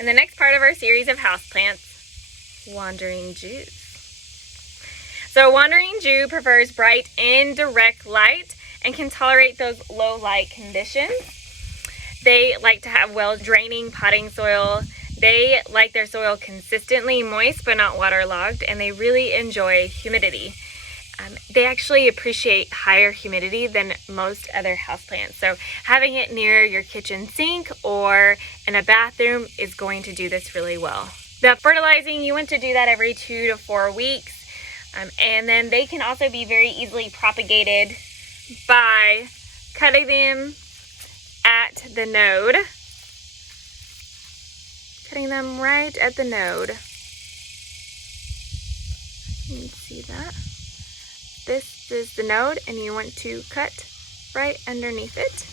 In the next part of our series of houseplants, wandering Jews. So wandering Jew prefers bright and direct light and can tolerate those low light conditions. They like to have well-draining potting soil. They like their soil consistently moist but not waterlogged, and they really enjoy humidity. They actually appreciate higher humidity than most other houseplants. So having it near your kitchen sink or in a bathroom is going to do this really well. The fertilizing, you want to do that every 2 to 4 weeks. And then they can also be very easily propagated by cutting them at the node. Cutting them right at the node. You can see that. This is the node, and you want to cut right underneath it.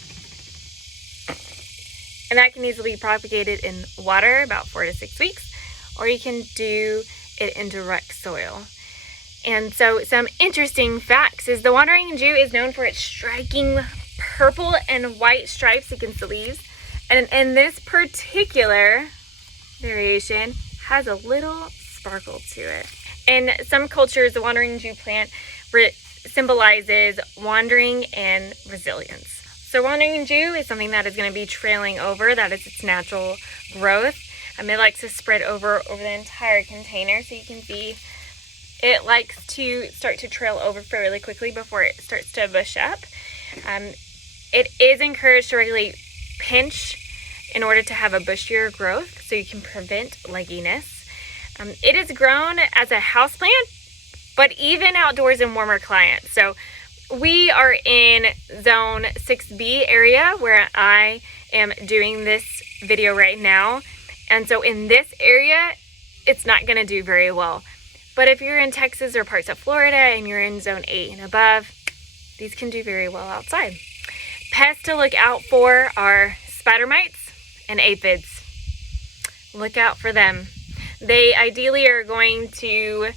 And that can easily be propagated in water about 4 to 6 weeks, or you can do it in direct soil. And so some interesting facts is the wandering Jew is known for its striking purple and white stripes against the leaves. And in this particular variation has a little sparkle to it. In some cultures, the wandering Jew plant symbolizes wandering and resilience. So wandering Jew is something that is going to be trailing over. That is its natural growth. It likes to spread over the entire container. So you can see it likes to start to trail over fairly quickly before it starts to bush up. It is encouraged to regularly pinch in order to have a bushier growth so you can prevent legginess. It is grown as a houseplant, but even outdoors in warmer climates. So we are in zone 6B area where I am doing this video right now. And so in this area, it's not gonna do very well. But if you're in Texas or parts of Florida and you're in zone 8 and above, these can do very well outside. Pests to look out for are spider mites and aphids. Look out for them. They ideally are going to,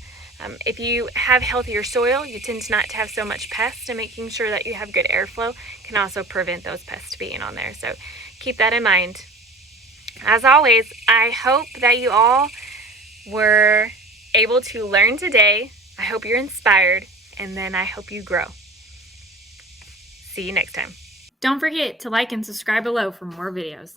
if you have healthier soil, you tend to not to have so much pests, and making sure that you have good airflow can also prevent those pests being on there. So keep that in mind. As always, I hope that you all were able to learn today. I hope you're inspired, and then I hope you grow. See you next time. Don't forget to like and subscribe below for more videos.